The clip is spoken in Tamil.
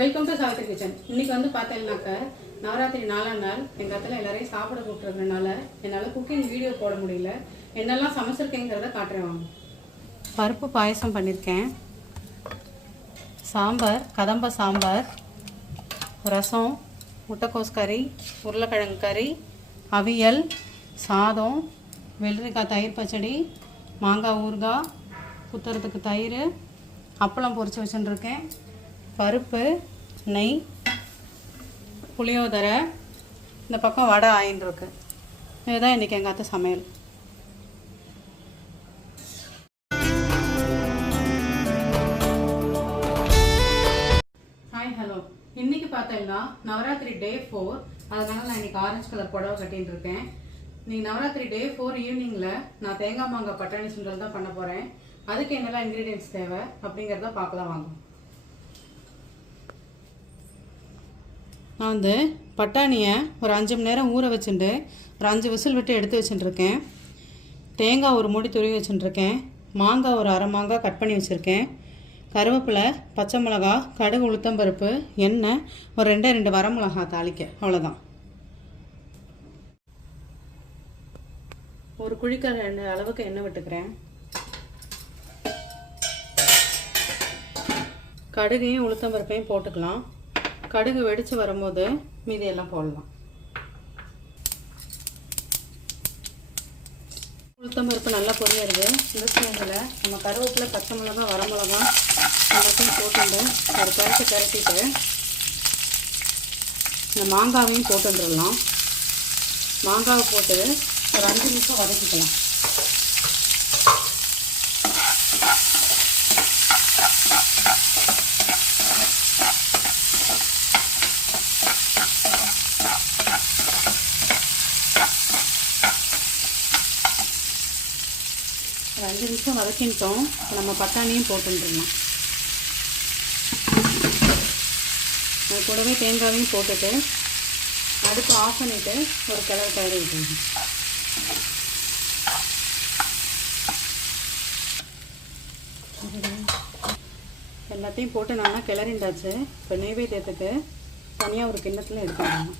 Welcome to Savitri kitchen. இன்னைக்கு வந்து பார்த்தீங்கன்னாக்க நவராத்திரி 4ஆம் நாள் எங்கள் இடத்துல எல்லாரையும் சாப்பிட கூப்பிட்றதுனால என்னால் குக்கிங் வீடியோ போட முடியல. என்னெல்லாம் சமைச்சிருக்கேங்கிறத காட்டுறேன் வாங்க. பருப்பு பாயசம் பண்ணியிருக்கேன், சாம்பார், கதம்ப சாம்பார், ரசம், முட்டைக்கோஸ் கறி, உருளைக்கிழங்கு கறி, அவியல், சாதம், வெள்ளரிக்காய் தயிர் பச்சடி, மாங்காய் ஊறுகாய், குத்துறதுக்கு தயிர், அப்பளம் பொரிச்சு வச்சுட்டுருக்கேன், பருப்பு, நெய், புளியோதரை, இந்த பக்கம் வடை ஆயின்னு இருக்கு. இதுதான் இன்றைக்கி எங்கள் அத்தை சமையல். Hi, hello. இன்றைக்கி பார்த்தீங்கன்னா நவராத்திரி டே 4. அதனால நான் இன்றைக்கி ஆரஞ்சு கலர் புடவை கட்டின்னு இருக்கேன். இன்னைக்கு நவராத்திரி டே 4 ஈவினிங்கில் நான் தேங்காய் மாங்காய் பட்டாணி சுண்டல் தான் பண்ண போகிறேன். அதுக்கு என்னெல்லாம் இன்க்ரீடியன்ட்ஸ் தேவை அப்படிங்கிறத பார்க்கலாம் வாங்க. நான் வந்து பட்டாணியை ஒரு 5 மணி நேரம் ஊற வச்சுட்டு ஒரு 5 விசில் விட்டு எடுத்து வச்சுட்டுருக்கேன். தேங்காய் ஒரு மூடி துருவி வச்சுட்டுருக்கேன். மாங்காய் ஒரு அரை மாங்காய் கட் பண்ணி வச்சுருக்கேன். கருவேப்பிலை, பச்சை மிளகா, கடுகு, உளுத்தம்பருப்பு, எண்ணெய், ஒரு 2 வரமிளகா தாளிக்க, அவ்வளோதான். ஒரு குழிக்கர எண்ணெய் அளவுக்கு எண்ணெய் விட்டுக்கிறேன். கடுகையும் உளுத்தம்பருப்பையும் போட்டுக்கலாம். கடுகு வெடித்து வரும்போது மீதியெல்லாம் போடலாம். உளுத்தம்பருப்பு நல்லா பொரியுது. இந்த ஸ்டேஜில் நம்ம கருவேப்பிலை, பச்சை மிளகா, வரமிளகா எல்லாத்தையும் போட்டுண்டு ஒரு கரட்டிட்டு இந்த மாங்காவையும் போட்டுடலாம். மாங்காவை போட்டு ஒரு 5 நிமிஷம் வதக்கிக்கலாம். ஒரு 5 நிமிஷம் வதக்கிட்டோம். நம்ம பட்டாணியும் போட்டுருலாம். அது கூடவே தேங்காயும் போட்டுட்டு அடுப்பு ஆஃப் பண்ணிவிட்டு ஒரு கிளறு விட்டுருங்க. எல்லாத்தையும் போட்டு நல்லா கிளறிண்டாச்சு. இப்போ நெய்வேத்தியத்துக்கு தனியாக ஒரு கிண்ணத்தில் எடுத்துக்கணும்.